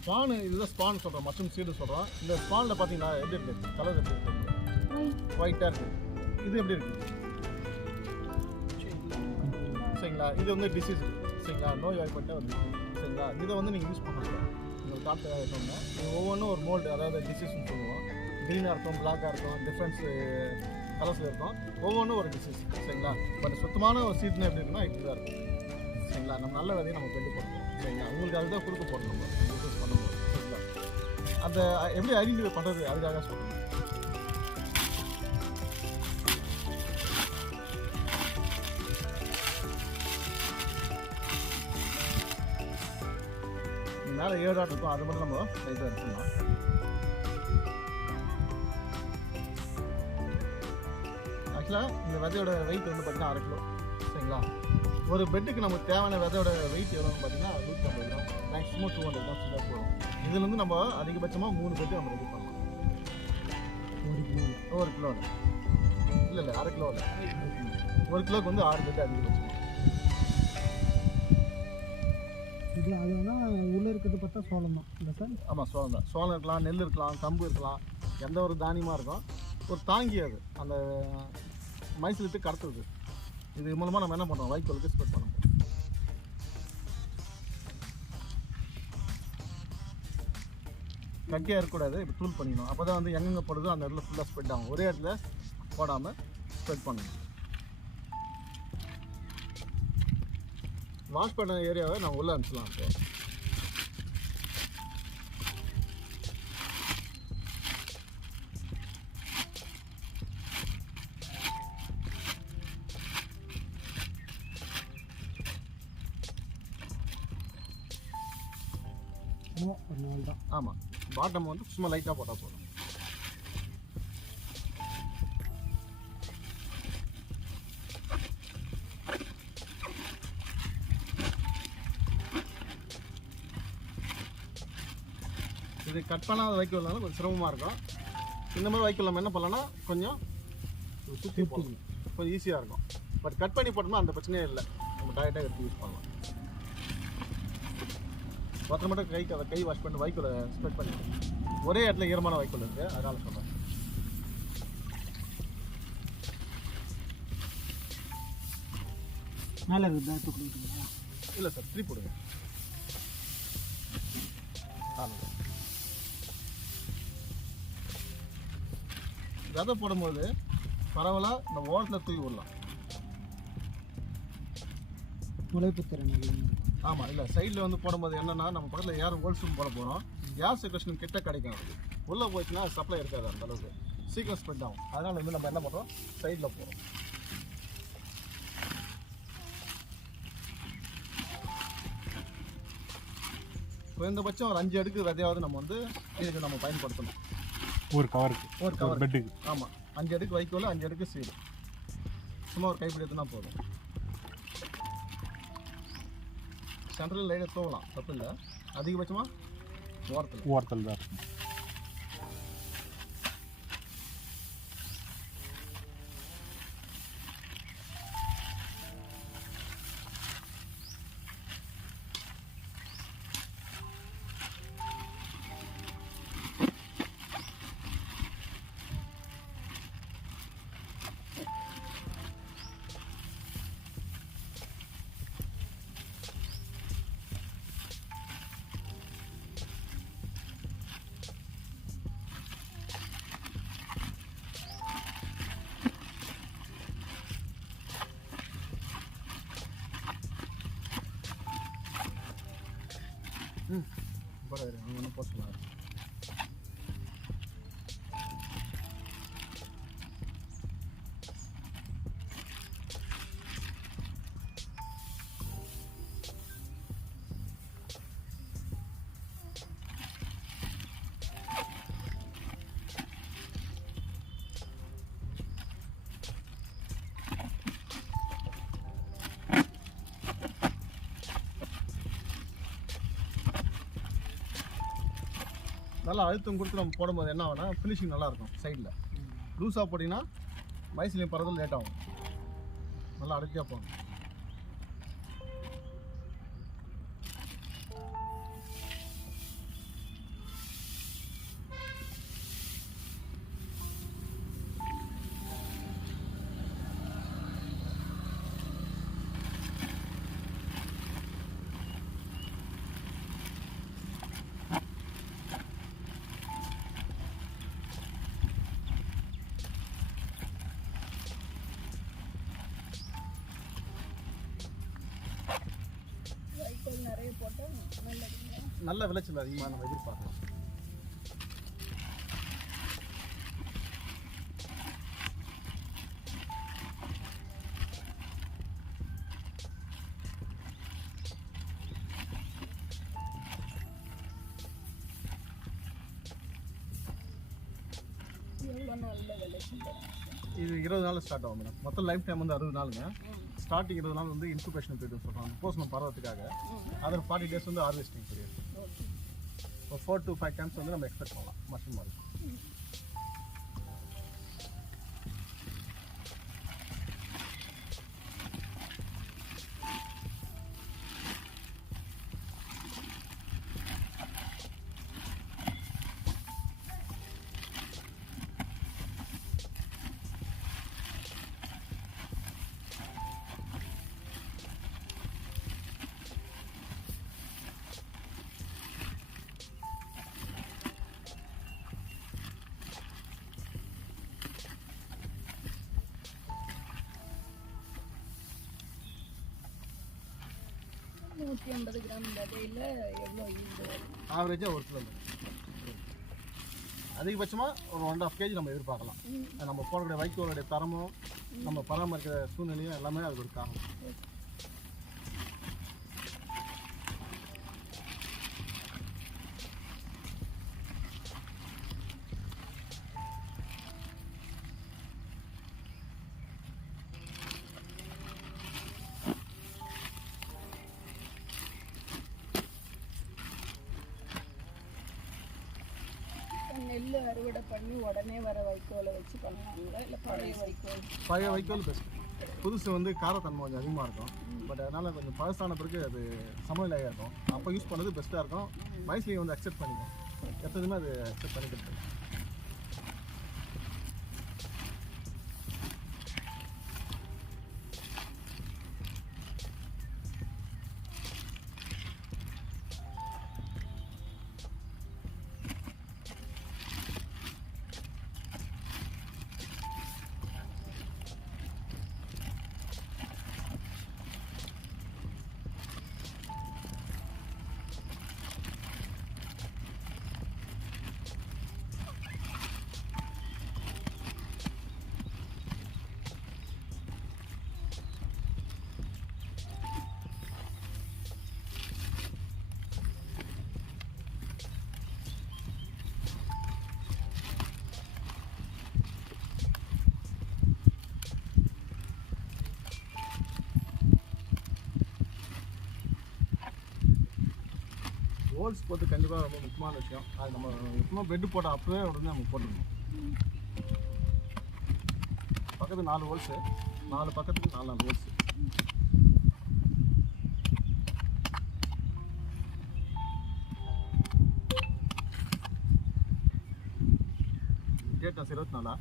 Span இதுதான் span சொல்கிறோம், mushroom seed சொல்கிறோம். இந்த ஸ்பானில் பார்த்தீங்கன்னா எப்படி இருக்குது, கலர் எப்படி இருக்குது, ஒயிட்டாக இருக்குது. இது எப்படி இருக்குது சரிங்களா? இது வந்து டிசீஸ் சரிங்களா, நோய் வாய்ப்பட்ட ஒரு சரிங்களா. இதை வந்து நீங்கள் யூஸ் பண்ணலாம். உங்களுக்கு டாக்டர் இருக்கோங்க, இது ஒவ்வொன்றும் ஒரு மோல்டு, அதாவது டிசீஸ்னு சொல்லுவோம். க்ரீனாக இருக்கும், பிளாக்காக இருக்கும், டிஃப்ரெண்ட்ஸ் கலர்ஸில் இருக்கும், ஒவ்வொன்றும் ஒரு டிசீஸ் சரிங்களா. பட் சுத்தமான ஒரு சீட்னு எப்படி இருக்குன்னா இப்படி தான் இருக்கும் சரிங்களா. நம்ம நல்ல விதையை நம்ம பெண்டு போடுறோம் சரிங்களா. உங்களுக்கு அதுதான் கொடுக்க போகிறோம் நம்ம யூஸ் பண்ணும்போது சரிங்களா. அதை எப்படி ஐடென்டிஃபை பண்ணுறது அதுக்காக சொல்லுங்கள். மேலே 7 ஆட் இருக்கும், அது மட்டும் நம்ம லைட்டாக எடுத்துக்கலாம். ஆக்சுவலாக இந்த விதையோட வெயிட் வந்து பார்த்தீங்கன்னா 1/2 கிலோ சரிங்களா. ஒரு பெட்டுக்கு நமக்கு தேவையான விதையோட வெயிட் எவ்வளோன்னு பார்த்தீங்கன்னா 150 கிராம், மேக்ஸிமம் 200 கிராம் தான் போடும். இதுலேருந்து நம்ம அதிகபட்சமாக 3 பெட்டு நம்ம ரெடி பண்ணலாம். 1 கிலோவில் இல்லை 1/2 கிலோவில் 1 கிலோவுக்கு வந்து 6 பெட்டு அதிகபட்சமாக. இது அதுனா உள்ளே இருக்கிறது பார்த்தா சோளம் தான் இல்லை சார்? ஆமாம், சோளம் தான். சோளம் இருக்கலாம், நெல் இருக்கலாம், கம்பு இருக்கலாம், எந்த ஒரு தானியமாக இருக்கும். ஒரு தாங்கி அது அந்த மைசூர் விட்டு கடத்துறது. இது மூலமாக நம்ம என்ன பண்ணுறோம், வைக்கோலுக்கு ஸ்ப்ரெட் பண்ண போகிறோம். கட்டியாக இருக்கக்கூடாது, இப்போ தூள் பண்ணிக்கணும். அப்போ தான் வந்து எங்கெங்கே போடுதோ அந்த இடத்துல ஃபுல்லாக ஸ்ப்ரெட் ஆகும். ஒரே இடத்துல போடாமல் ஸ்ப்ரெட் பண்ணணும். வாஷ் பண்ண ஏரியாவை நம்ம உள்ளே அனுப்பிச்சலாம். இப்போ ஒரு நாள் தான். ஆமாம், பாட்டம் வந்து சும்மா லைட்டாக போட்டால் போதும். இது கட் பண்ணாத வைக்கோல்னாலும் கொஞ்சம் சிரமமாக இருக்கும். இந்த மாதிரி வைக்கோல் நம்ம என்ன பண்ணலாம்னா கொஞ்சம் சுற்றி போடணும், கொஞ்சம் ஈஸியாக இருக்கும். பட் கட் பண்ணி போட்டோம்னா அந்த பிரச்சனையே இல்லை, நம்ம டைரெக்டாக எடுத்து யூஸ் பண்ணலாம். ஒருத்தர் மட்டும் அதை கை வாஷ் பண்ணி வைக்கோலை ஸ்ப்ரெட் பண்ணிடுவோம். ஒரே இடத்துல ஈரமான வைக்கோல் இருக்குது, அதனால் சொல்கிறேன். மேலே இருக்குது கொடுக்குறீங்களா? இல்லை சார், 3 போடுங்க. விதை போடும்போது பரவலாக இந்த ஓரத்தில் தூக்கி விடலாம். முளைப்பு திறன். ஆமாம், இல்லை சைடில் வந்து போடும்போது என்னென்னா நம்ம பக்கத்தில் ஏர் ஹோல்ஸும் போட போகிறோம், ஏர் சர்க்குலேஷன் கிட்ட கிடைக்கும். அது உள்ளே போச்சுன்னா சப்ளை இருக்காது, அந்த அளவுக்கு சீக்கிரம் ஸ்ப்ரெட் ஆகும். அதனால் வந்து நம்ம என்ன பண்ணுறோம், சைடில் போகிறோம். குறைந்தபட்சம் ஒரு 5 அடுக்கு விதையாவது நம்ம வந்து இதுக்கு நம்ம பயன்படுத்தணும். ஒரு கவர் பெட்டுக்கு. ஆமாம், 5 அடுக்கு வைக்கோல், 5 அடுக்கு சீடு. சும்மா ஒரு கைப்பிடி எடுத்துனா போதும். சென்ட்ரல் லைட்டாக தூவலாம், தப்பு இல்லை. அதிகபட்சமாக ஓரத்தில் தான் இருக்கும். பரவாயில்ல, அவங்க ஒன்றும் போக சொல்லாது. நல்லா அழுத்தம் கொடுத்து நம்ம போடும்போது என்ன ஆகும்னா ஃபினிஷிங் நல்லாயிருக்கும். சைடில் லூஸாக போட்டிங்கன்னா மைசிலையும் பறதும் லேட் ஆகும். நல்லா அழுத்தியாக போகணும். நல்ல விளைச்சல் அதிகமாக நம்ம எதிர்பார்க்கலாம். இது 20 நாள் ஸ்டார்ட் ஆகும் மேடம். மொத்தம் லைஃப் டைம் வந்து 60 நாளுங்க. ஸ்டார்டிங் 20 நாள் வந்து இன்குபேஷன் பீரியட் சொல்கிறாங்க, போஸ்ட் நம்ம பரவத்துக்காக. அதில் 40 டேஸ் வந்து ஹார்வெஸ்டிங் பீரியட். இப்போ 4 to 5 டைம்ஸ் வந்து நம்ம எக்ஸ்பெக்ட் பண்ணலாம் மஷ்ரூம் மாதிரி. ஆவரேஜாக 1 கிலோ. அதிகபட்சமாக ஒரு 1.5 kg நம்ம எதிர்பார்க்கலாம். நம்ம போடக்கூடிய வைக்கோலுடைய தரமும் நம்ம பராமரிக்கிற சூழ்நிலையும் எல்லாமே அது ஒரு காரணம். நெல் அறுவடை பண்ணி உடனே வர வைக்கோலை வச்சு பண்ணுவாங்களா இல்லை பழைய வைக்கோல்? பழைய வைக்கோல் பெஸ்ட். புதுசு வந்து காரத்தன்மை கொஞ்சம் அதிகமாக இருக்கும். பட் அதனால் கொஞ்சம் பழசான பிறகு அது சமநிலையாக இருக்கும். அப்போ யூஸ் பண்ணது பெஸ்ட்டாக இருக்கும். வயசுலேயே வந்து அக்செப்ட் பண்ணிக்கும். எப்போதுமே அது அக்செப்ட் பண்ணிக்கிறது. ஹோல்ஸ் போட்டு கண்டிப்பாக ரொம்ப முக்கியமான விஷயம். அது நம்ம முக்கியமாக பெட்டு போட்டால் அப்போவே உடனே நம்ம போட்டுக்கணும். பக்கத்துக்கு 4 ஹோல்ஸு, 4 பக்கத்துக்கு 4 ஹோல்ஸு. டேட் 24.